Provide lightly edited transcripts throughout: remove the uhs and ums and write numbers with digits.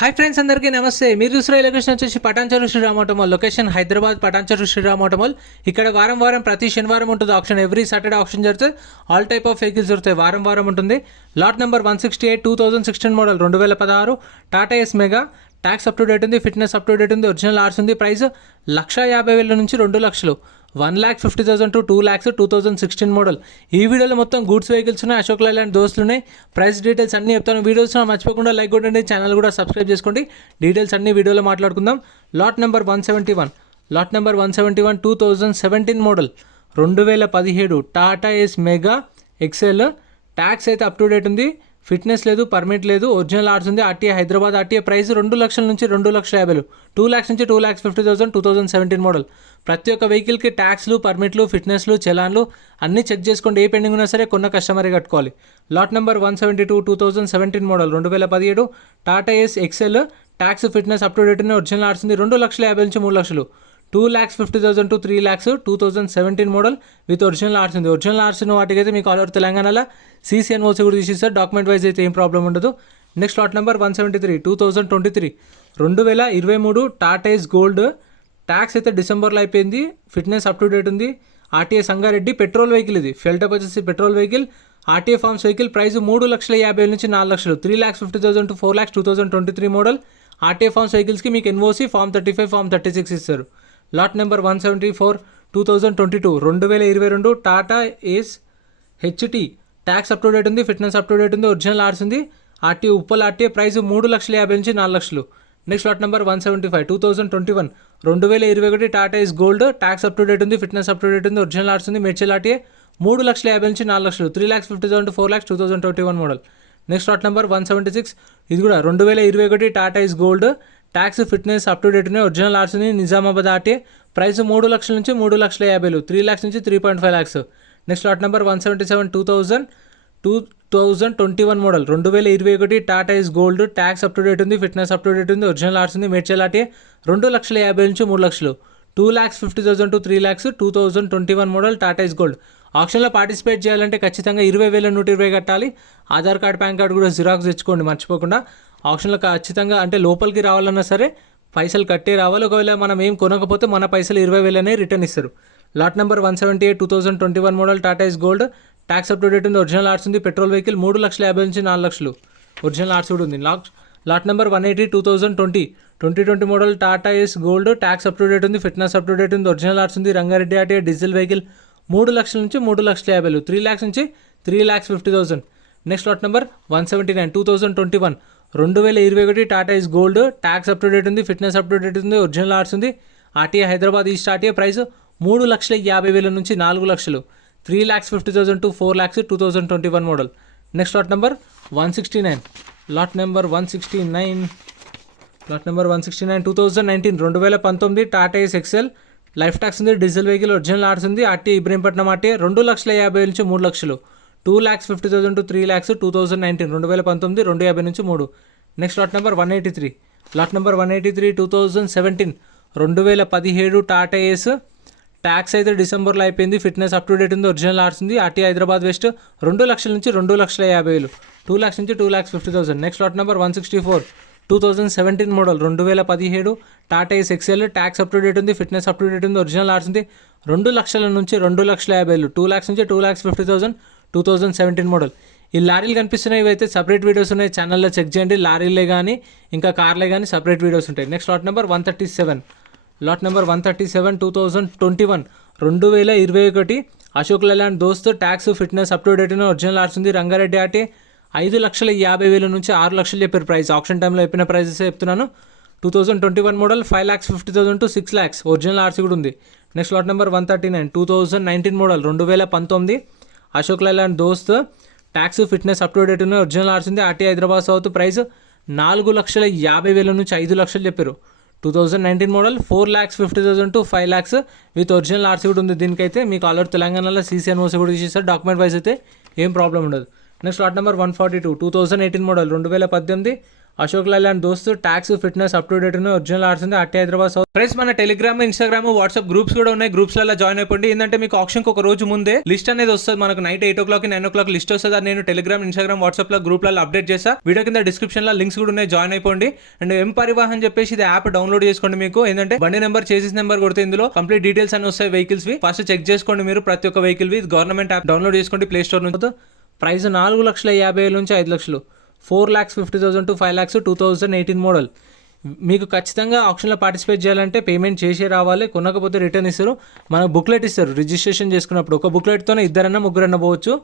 Hi friends, అందరికీ నమస్తే. మీరు చూసిన లొకేషన్ వచ్చేసి Patancheru Sriram auto mall. Location Hyderabad Patancheru Sriram auto mall. ఇక్కడ వారం ప్రతి శనివారం ఉంటుంది ఆప్షన్. ఎవ్రీ సాటర్డే ఆప్షన్ జరుగుతుంది. ఆల్ టైప్ ఆఫ్ వెహికల్స్ దొరుకుతాయి. వారం ఉంటుంది. Lot number 168 2016 model 2016 Tata Ace Mega. Tax up to date ఉంది, ఫిట్నెస్ అప్ టు డేట్ ఉంది, ఒరిజినల్ ఆర్స్ ఉంది. ప్రైస్ 1,50,000 నుంచి 2 లక్షలు, 1,50,000 to 2 lakhs 2016 మోడల్. ఈ వీడియోలో మొత్తం గూడ్స్ వెహికల్స్ ఉన్నాయి, అశోక్ లైలాండ్ దోస్తులు ఉన్నాయి. ప్రైస్ డీటెయిల్స్ అన్నీ చెప్తాను. వీడియోస్ మర్చిపోకుండా లైక్ కొట్టండి, ఛానల్ కూడా సబ్స్క్రైబ్ చేసుకోండి. డీటెయిల్స్ అన్ని వీడియోలో మాట్లాడుకుందాం. Lot number 171 2017 model 2017 Tata Ace Mega Excel. Tax అయితే అప్ టు డేట్ ఉంది, ఫిట్నెస్ లేదు, పర్మిట్ లేదు, ఒరిజినల్ ఆర్ట్స్ ఉంది. ఆర్టీఏ హైదరాబాద్. ఆర్టీఏ ప్రైస్ 2 లక్షల నుంచి 2,50,000, 2 lakhs నుంచి 2,50,000 2017 మోడల్. ప్రతి ఒక్క వెహికల్కి ట్యాక్స్లు, పర్మిట్లు, ఫిట్నెస్లు, చలాన్లు అన్నీ చెక్ చేసుకోండి. ఏ పెండింగ్ ఉన్నా సరే కొన్న కస్టమరే కట్టుకోవాలి. Lot number 172 2017 model 2017 Tata Ace Excel. Tax, fitness up to date ఉంది, ఒరిజినల్ ఆర్ట్స్ ఉంది. 2,50,000 నుంచి 3 లక్షలు, 2,50,000 to 3 lakhs 2017 model with original arts ఉంది. ఒరిజినల్ ఆర్ట్స్ వాటికైతే మీకు ఆల్ ఓవర్ తెలంగాణలో CCNOC కూడా తీసిస్తారు. డాక్యుమెంట్ వైజ్ అయితే ఏం ప్రాబ్లం ఉండదు. Next lot number 173 2023 2023 Tata Ace gold. Tax అయితే డిసెంబర్లో అయిపోయింది, ఫిట్నెస్ అప్ టు డేట్ ఉంది. ఆర్టీఏ సంగారెడ్డి. పెట్రోల్ వెహికల్ ఇది, ఫెల్టప్ వచ్చేసి petrol vehicle. RTA forms vehicle. Price 3,50,000 నుంచి 4 లక్షలు, 3,50,000 to 4 lakhs 2023 model. RTA forms వెహికల్స్కి మీకు ఎన్ఓసి ఫార్మ్ 35, ఫార్మ్ 36 ఇస్తారు. Lot number 174 2022 2022 Tata Ace HT. Tax up to date ఉంది, ఫిట్నెస్ అప్ టు డేట్ ఉంది, ఒరిజినల్ ఆర్ట్స్ ఉంది. ఆర్టీఏ ఉప్పల్. ఆర్టీఏ ప్రైస్ 3,50,000 నుంచి 4 లక్షలు. Next lot number 175 2021 2021 Tata Ace gold. Tax up to date ఉంది, fitness up to date ఉంది, original arts ఉంది. Medchal. RTA 3,50,000 నుంచి 4 లక్షలు, 3,50,000 to 4 lakhs 2021 model. Next lot number 176 ఇది కూడా 2021 Tata Ace gold. Tax, fitness up to date ఉన్నాయి, ఒరిజినల్ ఆర్ట్స్ ఉంది. Nizamabad. RTA price 3 లక్షల నుంచి 3,50,000, 3 lakhs నుంచి 3.5 lakhs. Next lot number 177 2021 model 2021 Tata Ace gold. Tax up to date ఉంది, ఫిట్నెస్ అప్ టు డేట్ ఉంది, original arts ఉంది. మేడ్చల్. ఆర్టీఏ 2,50,000 నుంచి 3 లక్షలు, 2,50,000 to 3 lakhs 2021 model Tata Ace Gold. ఆప్షన్లో పార్టిసిపేట్ చేయాలంటే ఖచ్చితంగా 20,120 కట్టాలి. ఆధార్ కార్డ్, పాన్ కార్డ్ కూడా జిరాక్స్ తెచ్చుకోండి మర్చిపోకుండా. ఆప్షన్లో ఖచ్చితంగా అంటే లోపలికి రావాలన్నా సరే పైసలు కట్టే రావాలి. ఒకవేళ మనం ఏం కొనకపోతే మన పైసలు 20,000 రిటర్న్ ఇస్తారు. Lot number 178 2021 model Tata Ace gold. Tax up to date ఉంది, ఒరిజినల్ ఆర్ట్స్ ఉంది. Petrol vehicle. 3,50,000 నుంచి 4 లక్షలు, ఒరిజినల్ ఆర్ట్స్ కూడా ఉంది. Lot number 180 2020 model Tata Ace gold. Tax up to date ఉంది, ఫిట్నెస్ అప్ టు డేట్ ఉంది, ఒరిజినల్ ఆర్ట్స్ ఉంది. రంగారెడ్డి. RTA diesel vehicle. 3 లక్షల నుంచి 3,50,000, 3 lakhs నుంచి 3,50,000. Next lot number 179 2021 2021 Tata Ace gold. Tax up to date ఉంది, ఫిట్నెస్ అప్ టు డేట్ ఉంది, original arts ఉంది. RTA Hyderabad east. RTA price 3,50,000 నుంచి 4 లక్షలు, 3,50,000 to 4 lakhs 2021 model. Next lot number 169 2019 2019 Tata Ace Excel. Life tax ఉంది, diesel vehicle, original arts ఉంది. RTA Ibrahimpatnam. RTA 2,50,000 నుంచి 3 లక్షలు, 2,50,000 to 3 lakhs 2019 2019 250 నుంచి 3. Next lot number 183 2017 2017 Tata Ace. Tax అయితే డిసెంబర్లో అయిపోయింది, ఫిట్నెస్ అప్ టు డేట్ ఉంది, ఒరిజినల్ ఆర్ట్స్ ఉంది. RTA Hyderabad west. 2 లక్షల నుంచి 2,50,000, 2 lakhs నుంచి 2,50,000. Next lot number 164 2017 model 2017 Tata Ace Excel. Tax up to date ఉంది, ఫిట్నెస్ అప్ టు డేట్ ఉంది, ఒరిజినల్ ఆర్ట్స్ ఉంది. 2 లక్షల నుంచి 2,50,000, 2 lakhs నుంచి 2,50,000 2017 మోడల్. ఈ లారీలు కనిపిస్తున్నాయి, ఇవైతే సపరేట్ వీడియోస్ ఉన్నాయి, ఛానల్లో చెక్ చేయండి. లారీలే కానీ ఇంకా కార్లే కానీ సపరేట్ వీడియోస్ ఉంటాయి. Next lot number 137 2021 2021 Ashok Leyland Dost. Tax, fitness up to date ఉన్న, ఒరిజినల్ ఆర్ట్స్ ఉంది. రంగారెడ్డి. ఆర్టీఏ 5,50,000 నుంచి 6 లక్షలు చెప్పారు ప్రైస్. ఆప్షన్ టైంలో చెప్పిన ప్రైజెస్ చెప్తున్నాను. 2021 model 5,50,000 to 6 lakhs, original arts కూడా ఉంది. Next lot number 139 2019 model 2019 Ashok Leyland Dost. Tax, fitness up to date ఉన్న, ఒరిజినల్ ఆర్ట్స్ ఉంది. RTA Hyderabad south. ప్రైస్ 4,50,000 నుంచి 5 లక్షలు చెప్పారు. 2019 model 4,50,000 to 5 lakhs with original arts కూడా ఉంది. దీనికైతే మీకు ఆల్ ఓవర్ తెలంగాణలో CCNOC కూడా తీసేస్తారు. డాక్యుమెంట్ వైజ్ అయితే ఏం ప్రాబ్లం ఉండదు. Next lot number 142 2018 model 2018 Ashok Leyland Dost, tax, fitness up to date ఉన్నాయి, ఒరిజినల్ ఆర్ట్స్ ఉంది, ఆర్టీ హైదరాబాద్ సౌత్. ఫ్రెండ్స్ మన టెలిగ్రామ్, ఇన్స్టాగ్రామ్, వాట్సాప్ గ్రూప్స్ కూడా ఉన్నాయి. గ్రూప్స్లలో జాయిన్ అయిపోండి. ఏంటంటే మీకు ఆప్షన్కి ఒక రోజు ముందే లిస్ట్ అనేది వస్తుంది. మనకు నైట్ 8 o'clock 9 o'clock లిస్ట్ వస్తుంది. అది నేను టెలిగ్రామ్, ఇన్స్టాగ్రామ్, వాట్సాప్ లో గ్రూప్లలో అప్డేట్ చేస్తా. వీడియో కింద డిస్క్రిప్షన్ లో లింక్స్ కూడా ఉన్నాయి, జాయిన్ అయిపోండి. అండ్ ఎం పరివాహన్ చెప్పేసి ఇది యాప్ డౌన్లోడ్ చేసుకోండి. మీకు ఏంటంటే బండి నెంబర్, చేసిస్ నెంబర్ కొడితే ఇందులో కంప్లీట్ డీటెయిల్స్ అని వస్తాయి వెహికల్స్ వి. ఫస్ట్ చెక్ చేసుకోండి మీరు ప్రతి ఒక్క వెహికల్ వి. గవర్నమెంట్ యాప్ డౌన్లోడ్ చేసుకోండి ప్లే స్టోర్ నుంచి. ప్రైస్ 4,50,000 నుంచి 5 లక్షలు, 4,50,000 to 5 lakhs 2018 మోడల్. మీకు ఖచ్చితంగా ఆప్షన్లో పార్టిసిపేట్ చేయాలంటే పేమెంట్ చేసే రావాలి. కొనకపోతే రిటర్న్ ఇస్తారు. మనకు బుక్లెట్ ఇస్తారు రిజిస్ట్రేషన్ చేసుకున్నప్పుడు. ఒక బుక్లెట్తోనే ఇద్దరన్నా ముగ్గురన్నా పోవచ్చు.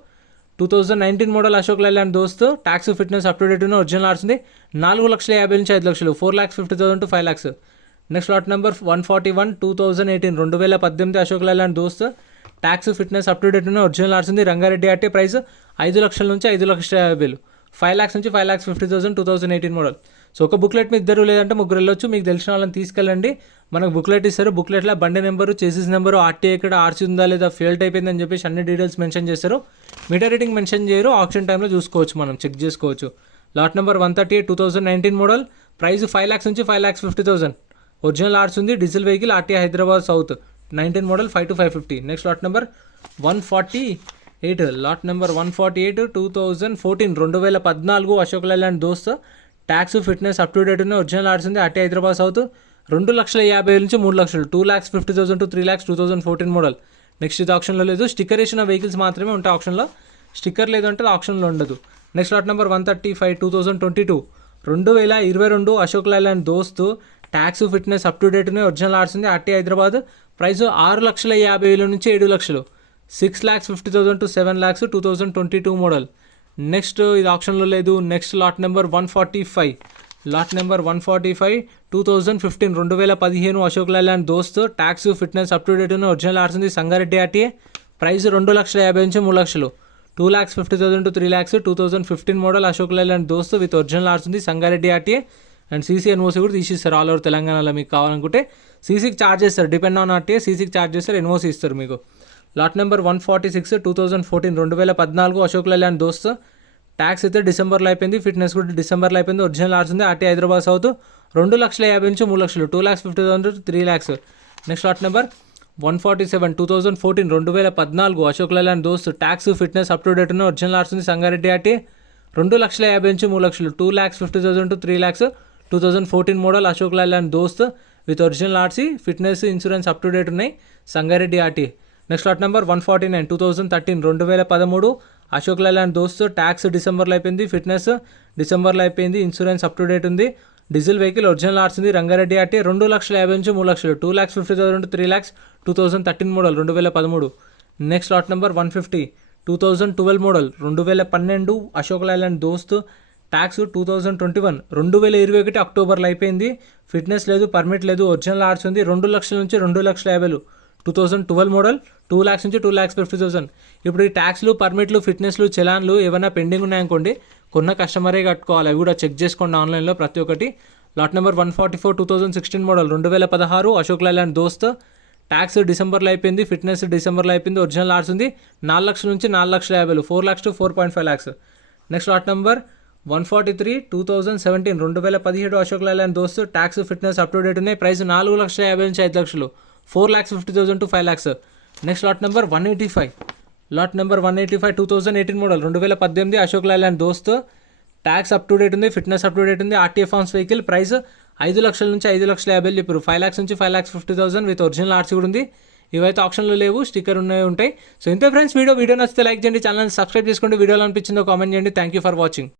2019 model Ashok Leyland Dost, tax, fitness up to date ఉన్న, ఒరిజినల్ ఆర్ట్స్ ఉంది. 4,50,000 నుంచి 5 లక్షలు, 4,50,000 to 5 lakhs. Next lot number 141 2018 2018 Ashok Leyland Dost, tax, fitness up to date ఉన్న, ఒరిజినల్ ఆర్ట్స్ ఉంది. రంగారెడ్డి ఆర్టీ. ప్రైస్ 5 లక్షల నుంచి 5,50,000, 5 lakhs నుంచి 5,50,000 2018 మోడల్. సో ఒక బుక్లెట్ మీ ఇద్దరు లేదంటే ముగ్గురు వెళ్ళొచ్చు. మీకు తెలిసిన వాళ్ళని తీసుకెళ్ళండి. మనకు బుక్లెట్ ఇస్తారు. బుక్లెట్లో బండి నెంబరు, చేసిస్ నెంబరు, ఆర్టీ ఎక్కడ, ఆర్సీ ఉందా లేదా, ఫెయిల్ట్ అయిపోయిందని చెప్పేసి అన్ని డీటెయిల్స్ మెన్షన్ చేస్తారు. మీటర్ రేటింగ్ మెన్షన్ చేయరు. ఆప్షన్ టైంలో చూసుకోవచ్చు, మనం చెక్ చేసుకోవచ్చు. Lot number 138 2019 model. Price 5 lakhs నుంచి 5,50,000, ఒరిజినల్ ఆర్ట్స్ ఉంది. Diesel vehicle, RT Hyderabad south, 19 model, 5 to 550. Next lot number 148, lot number 148 2014 2014 Ashok Leyland Dost, tax, fitness up to date ఉన్న, ఒరిజినల్ ఆర్ట్స్ ఉంది. ఆర్టీ హైదరాబాద్ సౌత్, 2,50,000 నుంచి 3 లక్షలు, 2,50,000 to 3 lakhs 2014 మోడల్. నెక్స్ట్ ఇది ఆప్షన్లో లేదు. Sticker వేసిన వెహికల్స్ మాత్రమే ఉంటాయి ఆప్షన్లో. స్టిక్కర్ లేదంటే ఆప్షన్లో ఉండదు. Next lot number 135 2022 2022 Ashok Leyland Dost, tax, fitness up to date ఉన్నాయి, ఒరిజినల్ ఆర్ట్స్ ఉంది. ఆర్టీ హైదరాబాద్. ప్రైస్ 6,50,000 నుంచి 7 లక్షలు, 6,50,000 to 7 lakhs 2022 మోడల్. నెక్స్ట్ ఇది ఆప్షన్లో లేదు. Next lot number 145, lot number 145 2015 2015 Ashok Leyland Dost, tax, fitness up to date ఉన్న, ఒరిజినల్ ఆర్ట్స్ ఉంది. సంగారెడ్డి ఆర్టీఏ. ప్రైస్ 2,50,000 నుంచి 3 లక్షలు, 2,50,000 to 3 lakhs 2015 model Ashok Leyland Dost with original arts ఉంది. Sangareddy RTA. And CC NOC కూడా తీసిస్తారు ఆల్ ఓవర్ తెలంగాణలో. మీకు కావాలనుకుంటే సీసీకి ఛార్జ్ చేస్తారు, డిపెండ్ ఆన్ ఆర్టీఏ. సీసీకి ఛార్జ్ చేస్తారు, ఎన్ఓసీ ఇస్తారు మీకు. Lot number 146 2014 2014 Ashok Leyland Dost, tax అయితే డిసెంబర్లో అయిపోయింది, ఫిట్నెస్ కూడా డిసెంబర్లో అయిపోయింది, ఒరిజినల్ ఆర్ట్స్ ఉంది. ఆర్టీ హైదరాబాద్ సౌత్, 2,50,000 నుంచి 3 లక్షలు, 2,50,000 to 3 lakhs. Next lot number 147 2014 2014 Ashok Leyland Dost, tax, fitness up to date ఉన్న, ఒరిజినల్ ఆర్ట్స్ ఉంది. సంగారెడ్డి ఆర్టీ. 2,50,000 నుంచి 3 లక్షలు, 2,50,000 to 3 lakhs 2014 model Ashok Leyland Dost with original RC, fitness, insurance up to date ఉన్నాయి. Sangareddy RT. Next lot number 149 2013 2013 Ashok Leyland Dost, tax డిసెంబర్లో అయిపోయింది, fitness డిసెంబర్లో అయిపోయింది, ఇన్సూరెన్స్ అప్ టు డేట్ ఉంది. డీజిల్ వెహికల్, ఒరిజినల్ ఆర్ట్స్ ఉంది. రంగారెడ్డి ఆర్టీ. 2,50,000 నుంచి 3 లక్షలు, 2,50,000 to 3 lakhs 2013 model 2013. Next lot number 150 2012 model 2012 Ashok Leyland Dost, tax 2021 2021 అక్టోబర్లో అయిపోయింది, ఫిట్నెస్ లేదు, పర్మిట్ లేదు, ఒరిజినల్ ఆర్ట్స్ ఉంది. 2 లక్షల నుంచి 2,50,000 2012 మోడల్, 2 lakhs నుంచి 2,50,000. ఇప్పుడు ఈ ట్యాక్స్లు, పర్మిట్లు, ఫిట్నెస్లు, చలాన్లు ఏమైనా పెండింగ్ ఉన్నాయనుకోండి, కొన్న కస్టమరే కట్టుకోవాలి. అవి కూడా చెక్ చేసుకోండి ఆన్లైన్లో ప్రతి ఒక్కటి. Lot number 144 2016 model 2016 Ashok Leyland Dost, tax డిసెంబర్లో అయిపోయింది, ఫిట్నెస్ డిసెంబర్లో అయిపోయింది, ఒరిజినల్ ఆర్ట్స్ ఉంది. 4 లక్షల నుంచి 4,50,000, 4 lakhs to 4.5 lakhs. Next lot number 143 2017 2017 Ashok Leyland Dost, tax, fitness up to date ఉన్నాయి. ప్రైస్ 4,50,000 నుంచి 5 లక్షలు, 4,50,000 to 5 lakhs. Next lot number 185, lot number 185 2018 model 2018 Ashok Leyland Dost, tax up to date ఉంది, ఫిట్నెస్ అప్ టు డేట్ ఉంది, ఆర్టీఏ ఫార్మ్స్ వెహికల్. ప్రైస్ 5 లక్షల నుంచి 5,50,000 చెప్పారు, 5 lakhs నుంచి 5,50,000 with original arts కూడా ఉంది. ఇవైతే ఆప్షన్లో లేవు, స్టిక్కర్ ఉంటాయి. సో ఇంతే ఫ్రెండ్స్, వీడియో నచ్చితే లైక్ చేయండి, ఛానల్ సబ్స్క్రైబ్ చేసుకోండి. వీడియోలో అనిపించిందో కామెంట్ చేయండి. Thank you for watching.